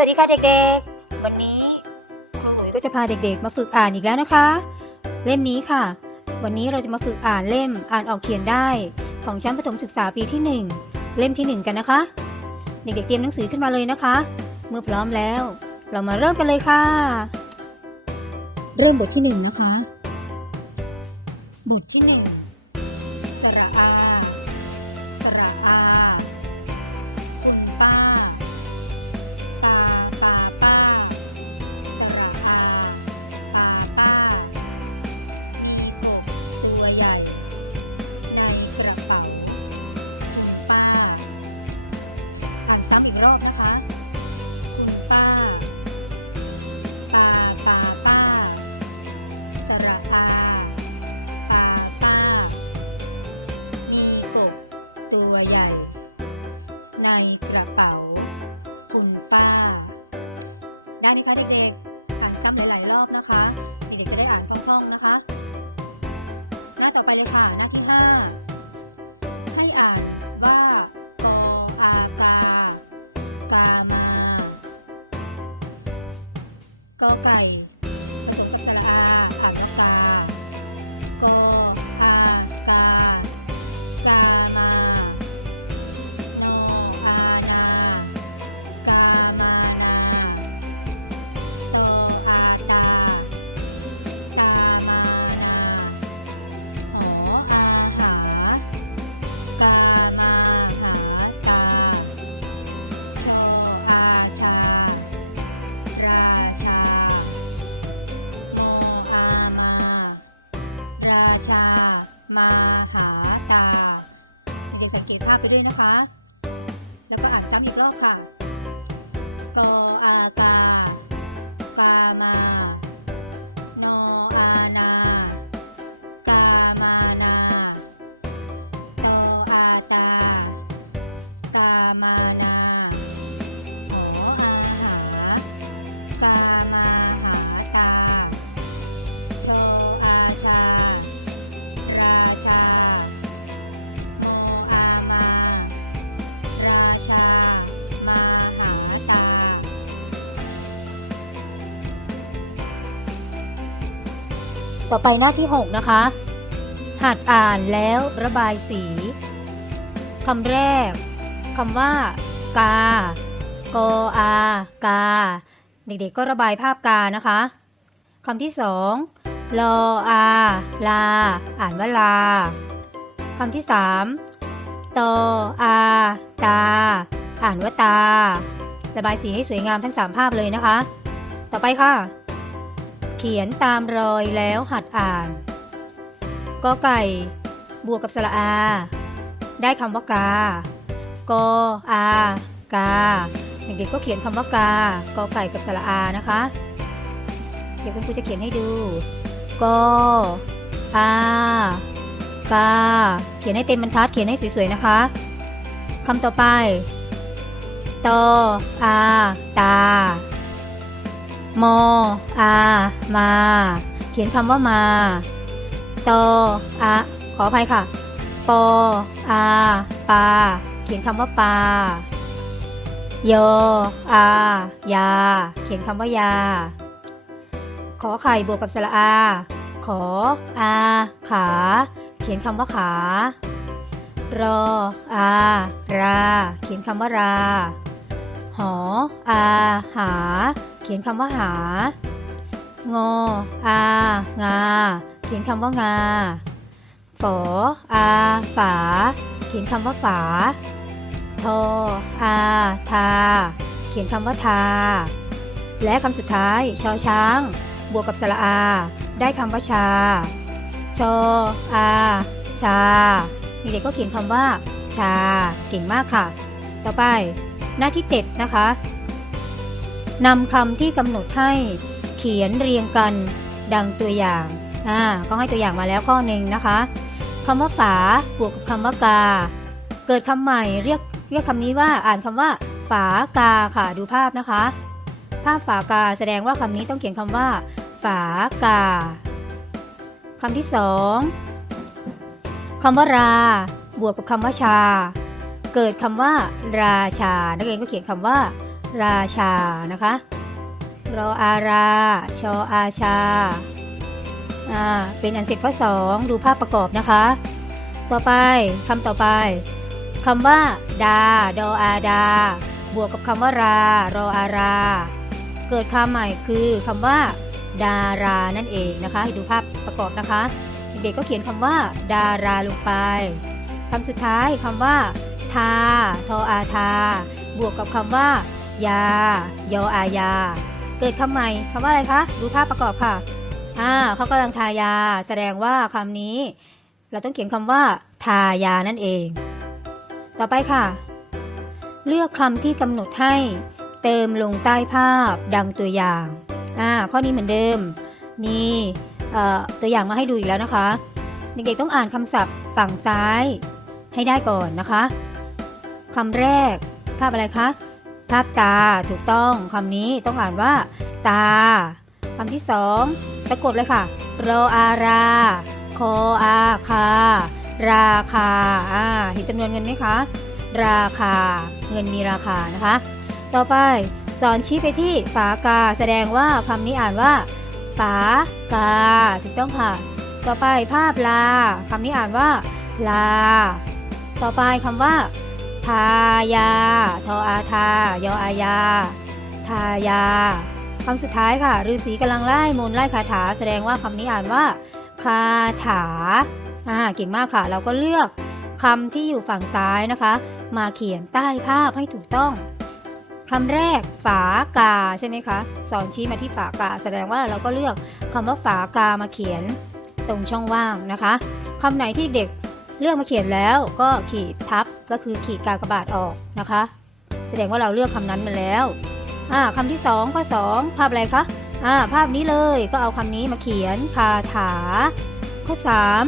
สวัสดีค่ะเด็กๆ วันนี้ครูหมวยก็จะพาเด็กๆ มาฝึกอ่านอีกแล้วนะคะ เล่มนี้ค่ะ วันนี้เราจะมาฝึกอ่านเล่มอ่านออกเขียนได้ ของชั้นประถมศึกษาปีที่ 1 เล่มที่ 1 กันนะคะ เด็กๆเตรียมหนังสือขึ้นมาเลยนะคะ เมื่อพร้อมแล้ว เรามาเริ่มกันเลยค่ะ เริ่มบทที่1นะคะ บทที่ ต่อไปหน้าที่ 6 นะคะ หัดอ่านแล้วระบายสีคำแรกคำว่า กา กออากา เด็กๆก็ระบายภาพกานะคะคำที่สองลออาลา อ่านว่าลาคำที่สามตออาตา อ่านว่าตา ระบายสีให้สวยงามทั้งสามภาพเลยนะคะ ต่อไปค่ะ เขียนตามรอยแล้วหัดอ่านกอไก่ บวกกับสระอา ได้คำว่ากา กออากา เด็กๆก็เขียนคำว่ากา กอไก่กับสระอานะคะ เดี๋ยวคุณครูจะเขียนให้ดู กออากา เขียนให้เต็มบรรทัด เขียนให้สวยๆนะคะคำต่อไป ตออาตา มออา มา เขียนคำว่ามาตออาขออภัยค่ะ ปออาปา เขียนคำว่าปายออา ยา เขียนคำว่ายา ขอไข่บวกกับสระอา ขออา ขา เขียนคำว่าขารออา รา เขียนคำว่ารา หออาหา เขียนคำว่าหา งออางา เขียนคำว่างาฝออาฝา เขียนคำว่าฝา ทออาทา เขียนคำว่าทา และคำสุดท้ายชอช้าง บวกกับสระอา ได้คำว่าชา ชออาชาเด็กๆก็เขียนคำว่า ชา เก่งมากค่ะ ต่อไป หน้าที่ 7 นะคะนำคำที่กำหนดให้เขียนเรียงกันดังตัวอย่างอ่าก็ให้ตัวอย่างมาแล้วข้อหนึ่งนะคะคำว่าฝาบวกกับคำว่ากา เกิดคำใหม่เรียกเรียกคำนี้ว่าอ่านคำว่า ฝากาค่ะดูภาพนะคะ ภาพฝากาแสดงว่าคำนี้ต้องเขียนคำว่า ฝากาคำที่สองคำว่ารา บวกกับคำว่าชา เกิดคำว่า ราชา นักเรียนก็เขียนคำว่า ราชานะคะรออารา ชออาชาอ่าเป็นอันเสร็จข้อสองดูภาพประกอบนะคะ ต่อไปคำต่อไปคำว่า ดา ดออาดา บวกกับคำว่ารา รออารา เกิดคำใหม่คือคำว่า ดารานั่นเองนะคะดูภาพประกอบนะคะ เด็กก็เขียนคำว่า ดาราลงไปคำสุดท้ายคำว่า ทา ทออาทา บวกกับคำว่า ยา ยออายา เกิดคำใหม่คำว่าอะไรคะ ดูภาพประกอบค่ะ อ่าเขากำลังทายา แสดงว่าคำนี้ เราต้องเขียนคำว่า ทายานั่นเอง ต่อไปค่ะ เลือกคำที่กำหนดให้ เติมลงใต้ภาพดังตัวอย่าง อ่า ข้อนี้เหมือนเดิม มีตัวอย่างมาให้ดูอีกแล้วนะคะ เด็กๆต้องอ่านคำศัพท์ฝั่งซ้ายให้ได้ก่อนนะคะ คำแรก ภาพอะไรคะ ภาพตาถูกต้องคำนี้ต้องอ่านว่า ตาคำที่สองสะกดเลยค่ะรออาราคออาคา ราคาอ่าเห็นจำนวนเงินไหมคะ ราคา เงินมีราคานะคะ ต่อไปสอนชี้ไปที่ฝากา แสดงว่าคำนี้อ่านว่าฝากาถูกต้องค่ะ ต่อไปภาพลาคำนี้อ่านว่าลา ต่อไปคำว่า ทายา ทออาทายออายา ทายาคำสุดท้ายค่ะฤาษีกำลังไล่มนต์ไล่คาถา แสดงว่าคำนี้อ่านว่าคาถาอ่าเก่งมากค่ะ เราก็เลือกคำที่อยู่ฝั่งซ้ายนะคะ มาเขียนใต้ภาพให้ถูกต้องคำแรกฝากาใช่ไหมคะ สอนชี้มาที่ฝากา แสดงว่าเราก็เลือกคำว่าฝากามาเขียนตรงช่องว่างนะคะคำไหนที่เด็ก เลือกมาเขียนแล้วก็ขีดทับก็คือขีดกากบาทออกนะคะ แสดงว่าเราเลือกคำนั้นมาแล้วอ่าคำที่สองข้อสองภาพอะไรคะอ่าภาพนี้เลยก็เอาคำนี้มาเขียนคาถา ข้อสาม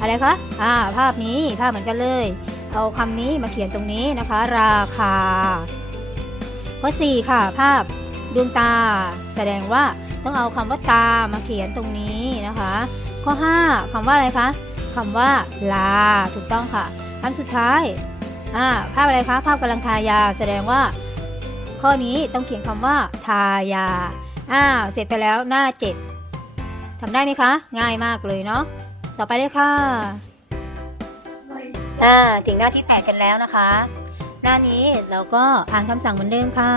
อะไรคะอ่าภาพนี้ภาพเหมือนกันเลย เอาคำนี้มาเขียนตรงนี้นะคะ ราคา ข้อสี่ค่ะ ภาพดวงตา แสดงว่าต้องเอาคำว่าตามาเขียนตรงนี้นะคะ ข้อห้าคำว่าอะไรคะ คำว่าลา ถูกต้องค่ะอันสุดท้ายอ่าภาพอะไรคะ ภาพกำลังทายา แสดงว่า ข้อนี้ต้องเขียนคำว่า ทายาอ่าเสร็จไปแล้วหน้าเจ็ดทำได้ไหมคะ ง่ายมากเลยเนาะต่อไปเลยค่ะอ่าถึงหน้าที่แปดกันแล้วนะคะ หน้านี้เราก็อ่านคำสั่งเหมือนเดิมค่ะ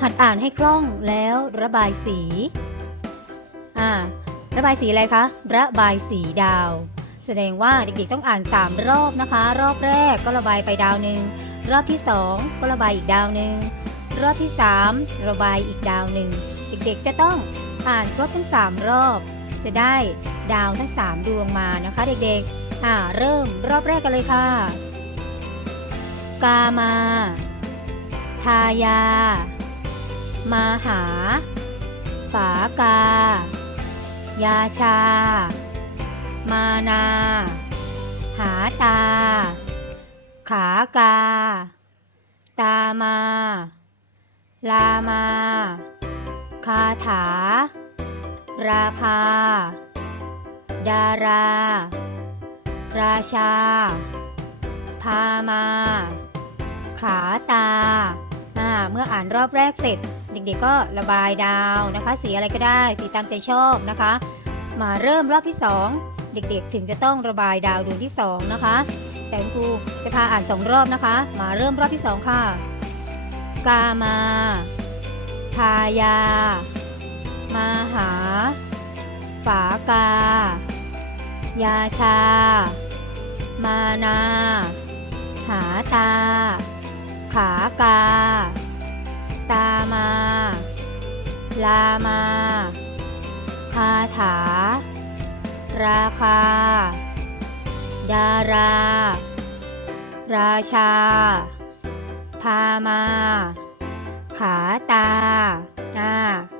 หัดอ่านให้คล่องแล้วระบายสี อ่า ระบายสีอะไรคะ ระบายสีดาว แสดงว่าเด็กๆต้องอ่าน 3 รอบนะคะ รอบแรกก็ระบายไปดาวหนึ่งรอบที่ 2 ก็ระบายอีกดาวหนึ่งรอบที่ 3 ระบายอีกดาวหนึ่งเด็กๆจะต้องอ่านครบทั้ง 3 รอบ จะได้ดาวทั้ง 3 ดวงมานะคะ เด็กๆอ่าเริ่มรอบแรกกันเลยค่ะ กามา ทายา มาหา ฝากา ยาชา มานา หาตา ขากา ตามา ลามา คาถา ราคา ดารา ราชา พามา ขาตาอ่าเมื่ออ่านรอบแรกเสร็จ เด็กๆก็ระบายดาวนะคะ สีอะไรก็ได้ สีตามใจชอบนะคะ มาเริ่มรอบที่2 เด็กๆ ถึงจะต้องระบายดาวดวงที่ 2 นะคะ แต่คุณครูจะพาอ่านสองรอบนะคะ มาเริ่มรอบที่ 2 ค่ะ กามาทายา มาหา ฝากา ยาชา มานา หาตา ขากา ตามา ลามาคาถา ราคา ดารา ราชา พามา ขาตา อ่า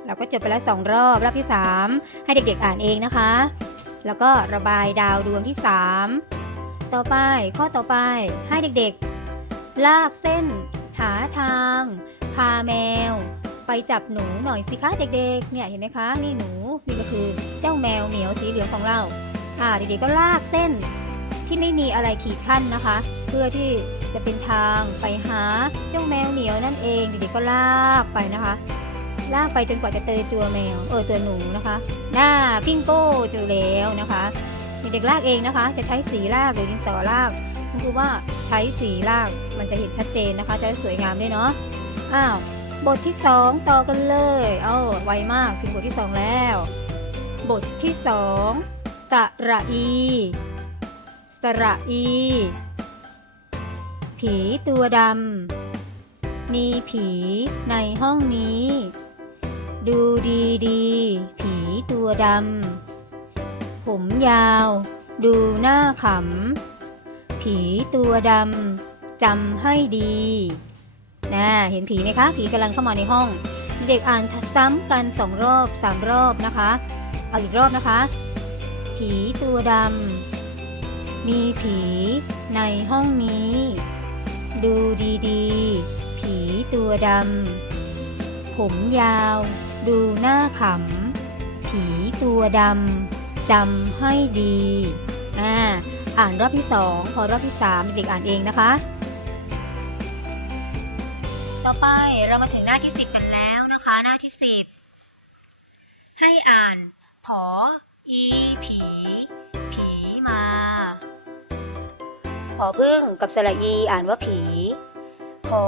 เราก็จบไปแล้วสองรอบ รอบที่สามให้เด็กๆอ่านเองนะคะ แล้วก็ระบายดาวดวงที่สามต่อไป ข้อต่อไป ให้เด็กๆ ลากเส้น หาทาง พาแมว ไปจับหนูหน่อยสิคะเด็กๆ เนี่ยเห็นไหมคะนี่หนูนี่ก็คือเจ้าแมวเหมียวสีเหลืองของเราอ่าเด็กๆก็ลากเส้นที่ไม่มีอะไรขีดขั้นนะคะ เพื่อที่จะเป็นทางไปหาเจ้าแมวเหมียวนั่นเองเด็กๆก็ลากไปนะคะ ลากไปจนกว่าจะเจอตัวแมวเออตัวหนูนะคะหน้าพิงโก้เจอแล้วนะคะเด็กๆลากเองนะคะ จะใช้สีลากหรือดินสอลากคุณครูว่าใช้สีลากมันจะเห็นชัดเจนนะคะ จะสวยงามด้วยเนาะอ้าว บทที่สองต่อกันเลยเอ้าไวมากถึงบทที่สองแล้ว บทที่สองสระอี สระอี ผีตัวดำ มีผีในห้องนี้ ดูดีดีผีตัวดำ ผมยาว ดูหน้าขำ ผีตัวดำจำให้ดี นะเห็นผีไหมคะ ผีกำลังเข้ามาในห้อง เด็กอ่านซ้ำกันสองรอบสามรอบนะคะ เอาอีกรอบนะคะ ผีตัวดำมีผีในห้องนี้ ดูดีๆ ผีตัวดำ ผมยาว ดูหน้าขำ ผีตัวดำจำให้ดี อ่า อ่านรอบที่สอง พอรอบที่สามเด็กอ่านเองนะคะ ต่อไปเรามาถึงหน้าที่สิบกันแล้วนะคะ หน้าที่สิบให้อ่านผออีผี ผีมาผอพึ่งกับสระอีอ่านว่าผีผอ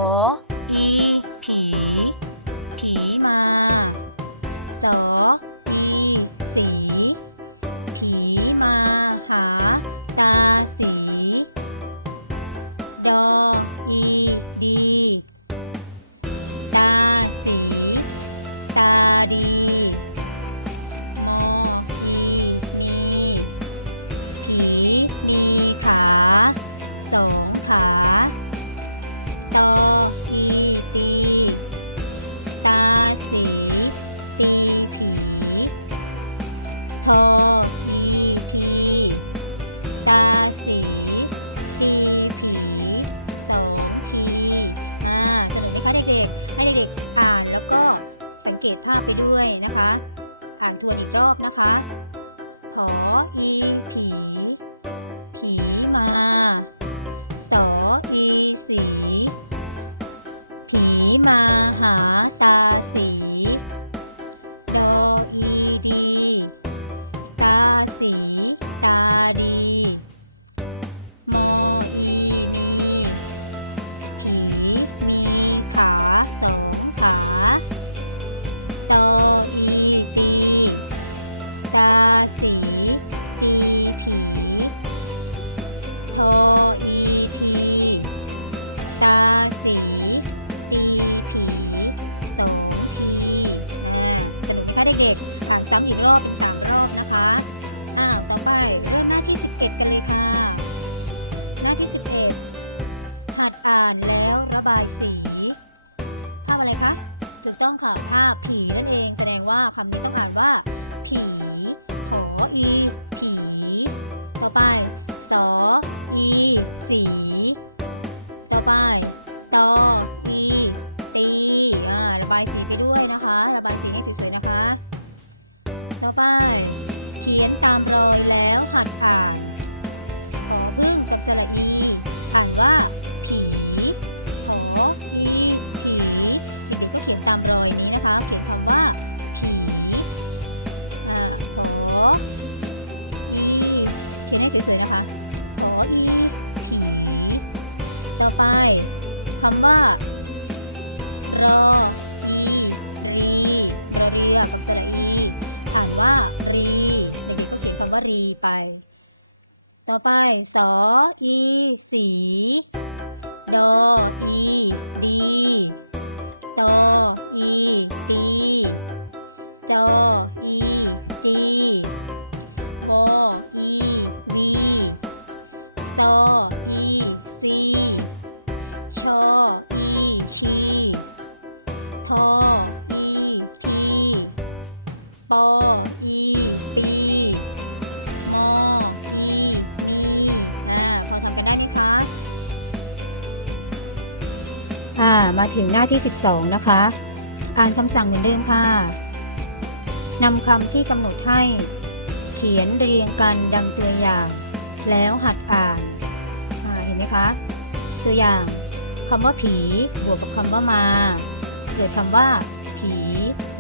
ไป สอ อี สีดอ ค่ะ มาถึงหน้าที่ 12 นะคะ อ่านคำสั่งเหมือนเดิมค่ะนำคำที่กำหนดให้ เขียนเรียงกันดังตัวอย่าง แล้วหัดอ่านเห็นไหมคะ ตัวอย่างคำว่าผีบวกกับคำว่ามาเกิดคำว่า ผี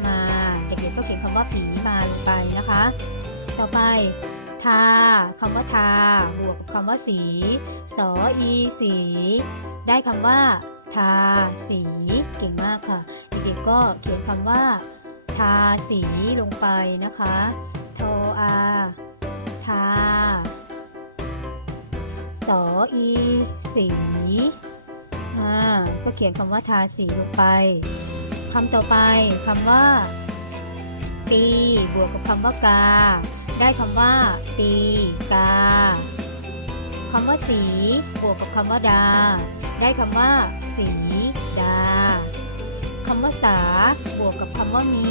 มาเด็กๆก็เขียนคำว่าผีมาลงไปนะคะ ต่อไปทาคำว่าทา บวกกับคำว่าสี สออีสี ได้คำว่า ทาสีเก่งมากค่ะ เด็กๆก็เขียนคำว่า ทาสีลงไปนะคะทออาทาสออีสีอ่าก็เขียนคำว่าทาสีลงไปคำต่อไปคำว่า ปีบวกกับคำว่ากา ได้คำว่า ปีกาคำว่าสีบวกกับคำว่าดา ได้คำว่า สี ดาคำว่าสา บวกกับคำว่ามี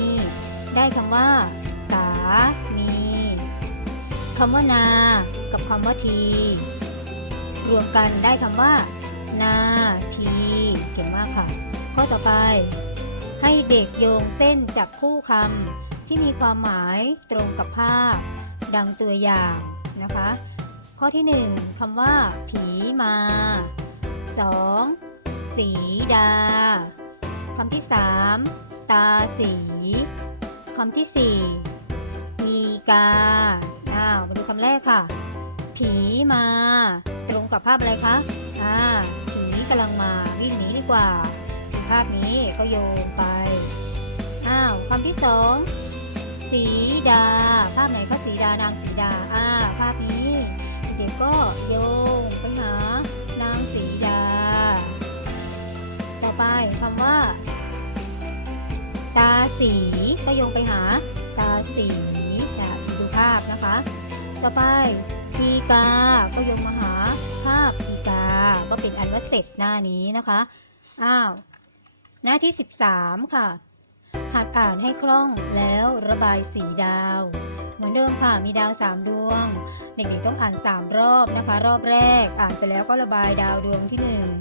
ได้คำว่า สา มีคำว่านา กับคำว่าที รวมกันได้คำว่า นา ที เก่งมากค่ะ ข้อต่อไป ให้เด็กโยงเส้นจับคู่คำที่มีความหมายตรงกับภาพ ดังตัวอย่างนะคะ ข้อที่ 1คำว่า ผีมา 2. สีดา คำที่3ตาสี คำที่4มีกาอ้าวมาดูคำแรกค่ะ ผีมาตรงกับภาพอะไรคะอ่าผีกำลังมาวิ่งหนีดีกว่า ภาพนี้ก็โยงไป อ้าวคำที่สองสีดา ภาพไหนคะสีดานางสีดา อ่า ภาพนี้เด็กก็โยง สีก็โยงไปหาตาสีนะดูภาพนะคะ ต่อไปทีกา ก็โยงมาหาภาพทีกา ก็เป็นอันว่าเสร็จหน้านี้นะคะ อ้าว หน้าที่ 13 ค่ะหัดอ่านให้คล่องแล้วระบายสีดาว เหมือนเดิมค่ะ มีดาว3ดวง เด็กๆต้องอ่าน3รอบนะคะ รอบแรก อ่านไปแล้วก็ระบายดาวดวงที่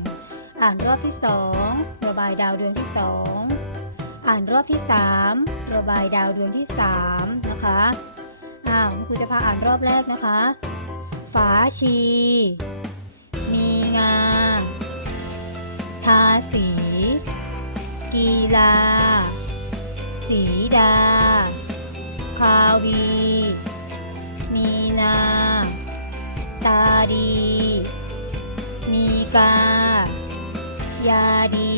1อ่านรอบที่2ระบายดาวดวงที่2อ่านร อบที่ 3 ระบายดาวดวงที่ 3 นะคะอ้าวคุณครูจะพาอ่านรอบแรกนะคะ ฝาชี มีงา ทาสี กีฬา สีดา คาวี มีนา ตาดี มีกา ยาดี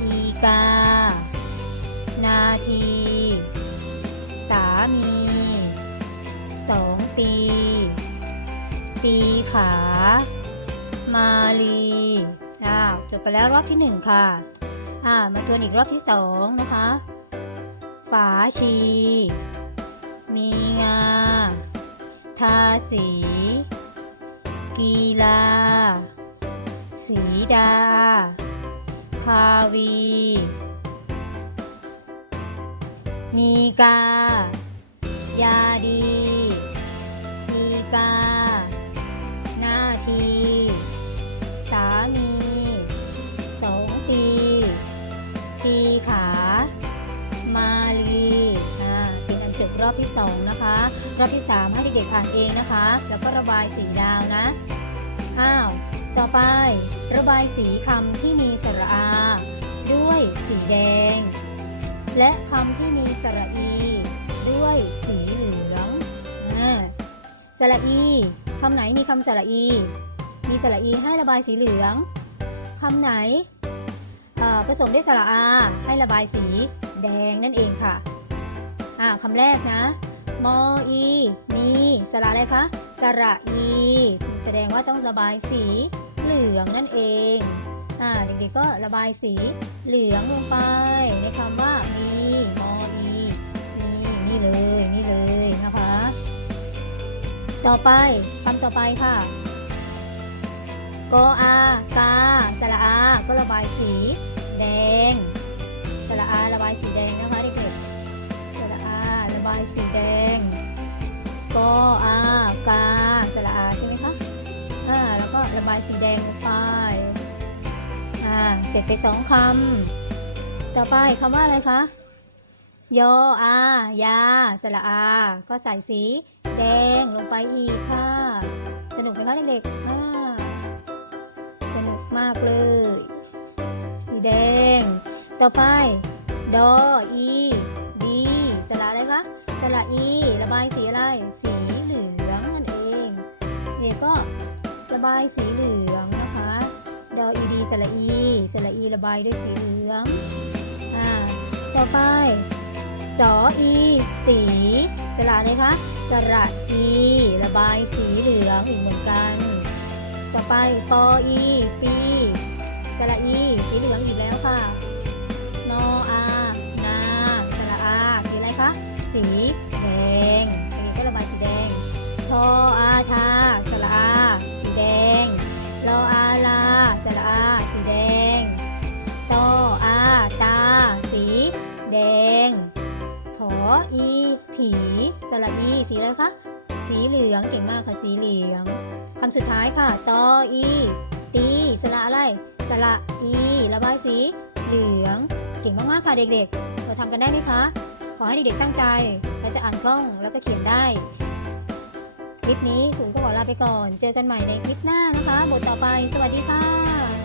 อีกา นาที สามีสองปี ปีขา มาลีอ้าจบไปแล้วรอบที่หนึ่งค่ะ อ่า มาทวนอีกรอบที่สองนะคะ ฝาชี มีงา ทาสี กีฬา สีดาคาวี มีกา ยาดีทีกา หน้าที สามีสองปีทีขา มาลีอ่าเป็นอันจบรอบที่สองนะคะ รอบที่สามให้เด็กๆอ่านเองนะคะ แล้วก็ระบายสีดาวนะอ้าวต่อไประบายสีคำที่มีสระอา ด้วยสีแดง และคำที่มีสระอีด้วยสีเหลืองอ่าสระอีคำไหนมีคำสระอี มีสระอีให้ระบายสีเหลืองคำไหนอ่อผสมด้วยสระอาให้ระบายสีแดงนั่นเองค่ะอ่าคำแรกนะ มออี มีสระอะไรคะสระอี แสดงว่าต้องระบายสีเหลืองนั่นเองอ่าเด็กๆก็ระบายสีเหลืองลงไปในคำว่า เลยนี่เลยนะคะ ต่อไปคำต่อไปค่ะกออากาสระอา ก็ระบายสีแดงสระอาระบายสีแดงนะคะเด็กๆสระอาระบายสีแดงกออากาสระอาใช่ไหมคะอ่าแล้วก็ระบายสีแดงลงไปอ่าเสร็จไปสองคำต่อไปคำว่าอะไรคะ ยออา ยาสระอา ก็ใส่สี แดงลงไปอีกค่ะ สนุกไหมคะเด็กๆอ่ามากเลย สีแดง ต่อไป ดอ อี ดี สระอะไรคะ สระอี ระบายสีอะไร สีเหลืองนั่นเองเอก็ระบายสีเหลืองนะคะ ดอ อีดีสระอี สระอีระบายด้วยสีเหลือง อ่า ต่อไป จออี สีสระอะไรคะสระอี ระบายสีเหลืองอีกเหมือนกัน ต่อไปปออี ปี สระอี สีเหลืองอีกแล้วค่ะ นออา สีอะไรคะ สีเหลืองเก่งมากค่ะ สีเหลืองคำสุดท้ายค่ะ ตออีตีสระอะไร สระอี ระบายสีเหลือง เก่งมากๆค่ะเด็กๆ เราทำกันได้ไหมคะ ขอให้เด็กๆตั้งใจและจะอ่านคล่องแล้วก็เขียนได้ คลิปนี้ศูนก็ขอลาไปก่อน เจอกันใหม่ในคลิปหน้านะคะ บทต่อไป สวัสดีค่ะ